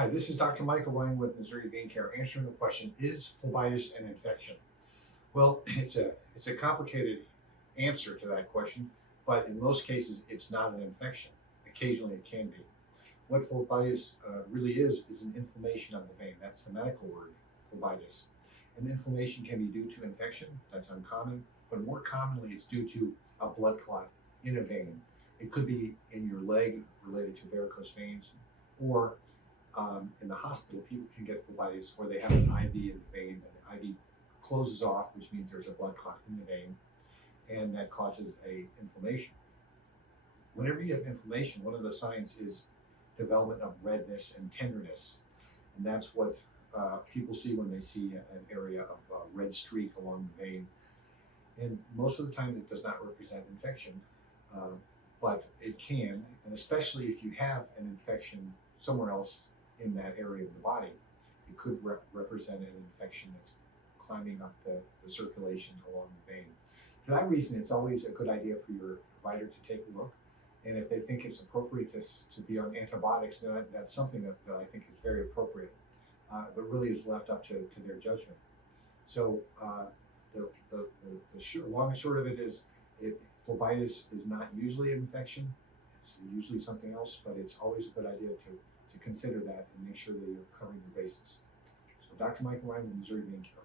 Hi, this is Dr. Michael Ryan with Missouri Vein Care answering the question, is phlebitis an infection? Well, it's a complicated answer to that question, but in most cases, it's not an infection. Occasionally, it can be. What phlebitis really is an inflammation of the vein. That's the medical word, phlebitis. And inflammation can be due to infection. That's uncommon, but more commonly, it's due to a blood clot in a vein. It could be in your leg related to varicose veins, or in the hospital, people can get phlebitis where they have an IV in the vein, and the IV closes off, which means there's a blood clot in the vein, and that causes a inflammation. Whenever you have inflammation, one of the signs is development of redness and tenderness, and that's what people see when they see an area of red streak along the vein. And most of the time, it does not represent infection, but it can, and especially if you have an infection somewhere else in that area of the body, it could represent an infection that's climbing up the circulation along the vein. For that reason, it's always a good idea for your provider to take a look. And if they think it's appropriate to be on antibiotics, then that's something that I think is very appropriate, but really is left up to their judgment. So the long and short of it is, phlebitis is not usually an infection. It's usually something else, but it's always a good idea to consider that and make sure that you're covering your bases. So Dr. Michael Ryan, Missouri Vein Care.